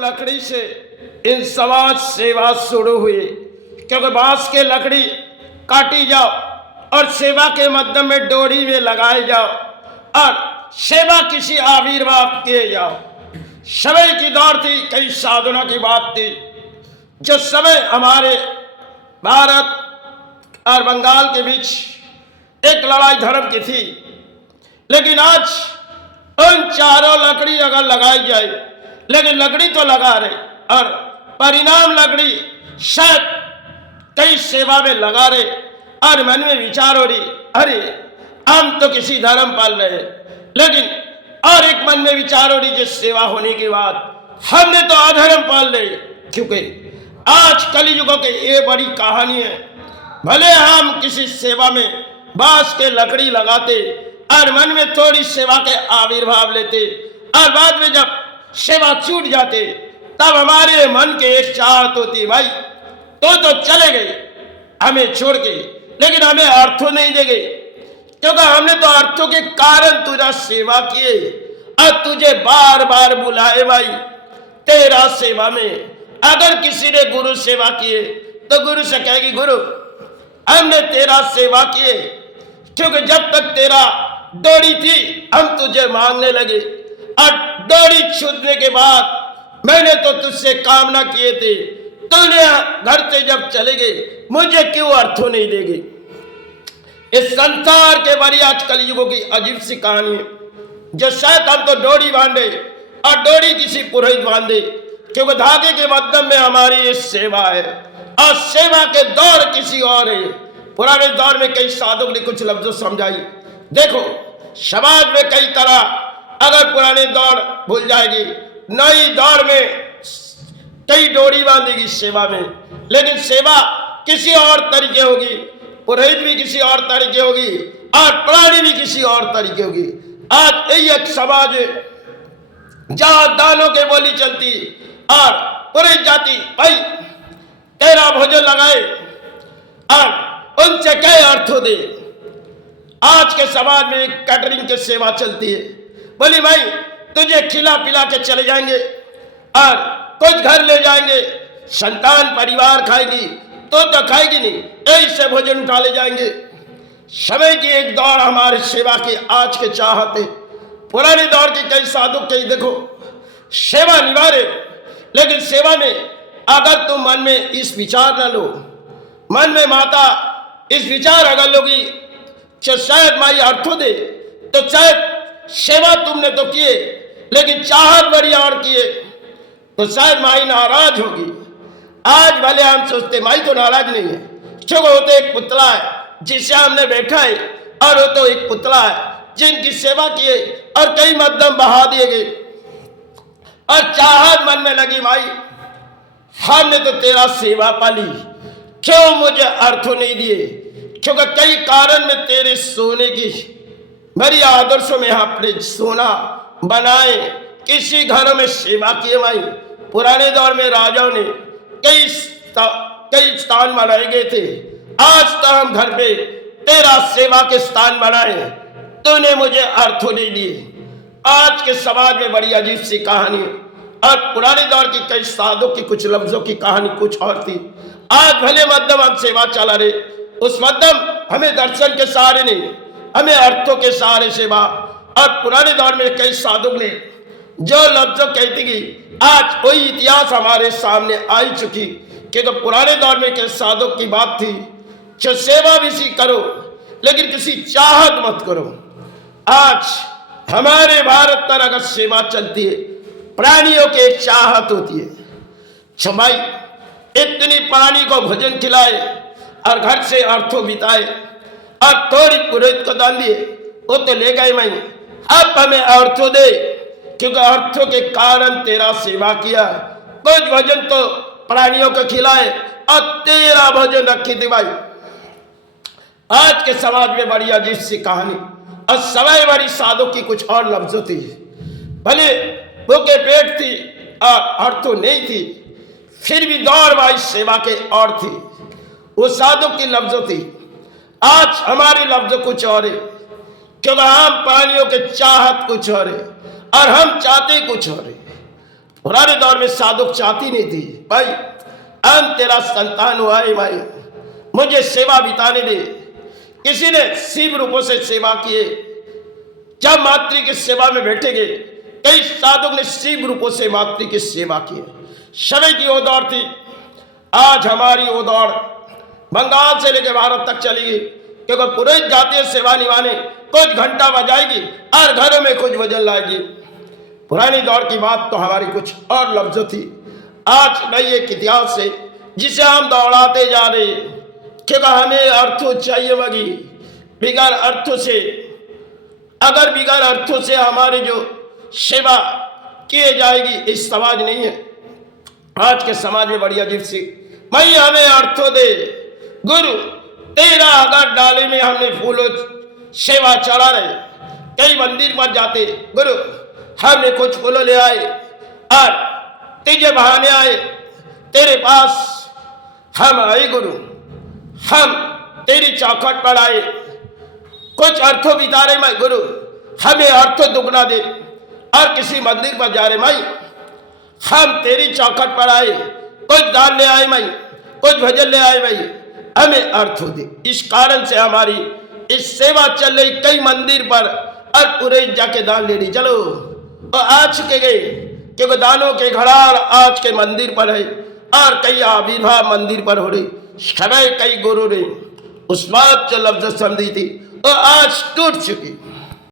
लकड़ी से इन समाज सेवा शुरू हुई, क्योंकि बांस के लकड़ी काटी जाओ और सेवा के मध्यम में डोरी में लगाए जाओ और सेवा किसी आविर्भाव किए जाओ। समय की दौर थी, कई साधनों की बात थी। जो समय हमारे भारत और बंगाल के बीच एक लड़ाई धर्म की थी, लेकिन आज उन चारों लकड़ी अगर लगाई जाए, लेकिन लकड़ी तो लगा रहे और परिणाम लकड़ी शायद कई सेवा में लगा रहे और मन में विचार हो रही, अरे हम तो किसी धर्म पाल रहे हैं, लेकिन और एक मन में विचार हो रही जिस सेवा होने के बाद हमने तो अधर्म पाल रहे। क्योंकि आज कलयुगों की ये बड़ी कहानी है। भले हम किसी सेवा में बांस के लकड़ी लगाते और मन में थोड़ी सेवा के आविर्भाव लेते और बाद में जब सेवा छूट जाते तब हमारे मन के एक चाहत होती, भाई तो चले गए हमें छोड़ के, लेकिन हमें अर्थों नहीं दे गए, क्योंकि हमने तो अर्थों के कारण तुझा सेवा किए और तुझे बार बार बुलाए। भाई तेरा सेवा में अगर किसी ने गुरु सेवा किए तो गुरु से कहेगी, गुरु हमने तेरा सेवा किए, क्योंकि जब तक तेरा डोरी थी हम तुझे मांगने लगे और डोरी छूटने के बाद मैंने तो तुझसे कामना किए थे, तूने घर से जब चले गए मुझे क्यों अर्थों नहीं देगी। इस संसार के बड़ी आज कलयुगों की अजीब सी कहानी है, जो शायद हम तो डोरी बांधे और डोरी किसी पुरोहित बांधे, क्योंकि धागे के माध्यम में हमारी ये सेवा है और सेवा के दौर किसी और है। पुराने दौर में कई साधुओं ने कुछ लफ्जों समझाई। देखो समाज में कई तरह, अगर पुराने दौर भूल जाएगी, नई दौर में कई डोरी बांधेगी सेवा में, लेकिन सेवा किसी और तरीके होगी, पुरोहित भी किसी और तरीके होगी और प्राणी भी किसी और तरीके होगी। आज यही एक समाज है जहां दानों के बोली चलती और पुरोहित जाति भाई तेरा भोजन लगाए और उनसे कई अर्थों दे। आज के समाज में कैटरिंग की सेवा चलती है, बोली भाई तुझे खिला पिला के चले जाएंगे और कुछ घर ले जाएंगे, संतान परिवार खाएगी तो खाएगी नहीं, ऐसे भोजन उठा ले जाएंगे। समय की एक दौर हमारे सेवा की आज के चाहते, पुराने दौर के कई साधु कई देखो सेवा निभा रहे, लेकिन सेवा में अगर तुम मन में इस विचार न लो, मन में माता इस विचार अगर लोगी शायद माई अर्थों दे, तो शायद सेवा तुमने तो किए लेकिन चाहत बड़ी और किए तो शायद माई नाराज होगी। आज भले हम सोचते माई तो नाराज नहीं है, क्योंकि वो तो एक पुतला है जिसे हमने बैठा है, और वो तो एक पुतला है जिनकी सेवा किए और कई मध्यम बहा दिए गए और चाहत मन में लगी, माई हमने तो तेरा सेवा पाली, क्यों मुझे अर्थों नहीं दिए, क्योंकि कई कारण में तेरे सोने की बड़ी आदर्शों में अपने सोना बनाए, किसी घरों में सेवा किए। माई पुराने दौर में राजाओं ने कई स्थान बनाए गए थे, आज तो हम घर पे तेरा सेवा के स्थान बनाए, तूने मुझे अर्थों नहीं दिए। आज के समाज में बड़ी अजीब सी कहानी और पुराने दौर की कई साधुओं की कुछ लफ्जों की कहानी कुछ और थी। आज भले मध्यम हम सेवा चला रहे, उस मध्यम हमें दर्शन के सहारे नहीं, हमें अर्थों के सहारे सेवा। और पुराने दौर में कई साधुओं ने जो लफ्जों कहती गई, आज वही इतिहास हमारे सामने आई चुकी, क्योंकि पुराने दौर में कई साधुओं की बात थी, जो सेवा भी सी करो लेकिन किसी चाहत मत करो। आज हमारे भारत पर अगर सेवा चलती है, प्राणियों की एक चाहत होती है, छमाई इतनी प्राणी को भोजन खिलाए और घर से अर्थों बिताए और थोड़ी पुरोहित को दान दिए, वो तो ले गए मैं, अब हमें अर्थों दे, क्योंकि अर्थों के कारण तेरा सेवा किया। कुछ भोजन तो प्राणियों को खिलाए और तेरा भोजन रखी थी। भाई आज के समाज में बड़ी अजीब सी कहानी और समय बड़ी साधु की कुछ और लफ्जों थी, भले भूखे पेट थी और अर्थों नहीं थी, फिर भी दौड़ भाई सेवा के और थी, वो साधु की लफ्जों थी। आज हमारी लफ्ज कुछ और है, क्योंकि हम प्राणियों के चाहत कुछ और है और हम चाहते कुछ और है। पुराने दौर में साधुक चाहती नहीं थी भाई हम तेरा संतान हुआ है भाई, मुझे सेवा बिताने दे। किसी ने शिव रूपों से सेवा किए, जब मातृ की सेवा में बैठेंगे, कई साधुक ने शिव रूपों से मातृ की सेवा की। समय की वो दौड़ थी, आज हमारी वो दौड़ बंगाल से लेकर भारत तक चली गई, क्योंकि पुरोहित जाते हैं सेवा निभाने, कुछ घंटा बजाएगी और घरों में कुछ वजन लाएगी। पुरानी दौर की बात तो हमारी कुछ और लफ्ज थी। आज नई एक इतिहास से जिसे हम दौड़ाते जा रहे, क्योंकि हमें अर्थों चाहिए मगी। बिगैर अर्थों से, अगर बिगैर अर्थों से हमारी जो सेवा किए जाएगी, इस समाज नहीं है। आज के समाज में बड़ी अजीब सी, मैं हमें अर्थों दे गुरु, तेरा अगर डाले में हमने फूलों सेवा चढ़ा रहे, कई मंदिर पर जाते, गुरु हमने कुछ फूलों ले आए और तुझे बहाने आए तेरे पास, हम आए गुरु, हम तेरी चौखट पर आए, कुछ अर्थों बिता रहे मैं गुरु, हमें अर्थों दुगना दे। और किसी मंदिर पर जा रहे माई, हम तेरी चौखट पर आए, कुछ दान ले आए माई, कुछ भजन ले आए भाई, हमें अर्थ दे। इस कारण से हमारी इस सेवा चल रही कई मंदिर पर, और पूरे जाके दान ले रही। चलो तो आज के गए, क्योंकि दानों के घड़ार आज के मंदिर पर है, और कई आविर्भाव मंदिर पर हो रही। समय कई गुरु ने उस बात जो लफ्ज समझी थी वो आज टूट चुकी।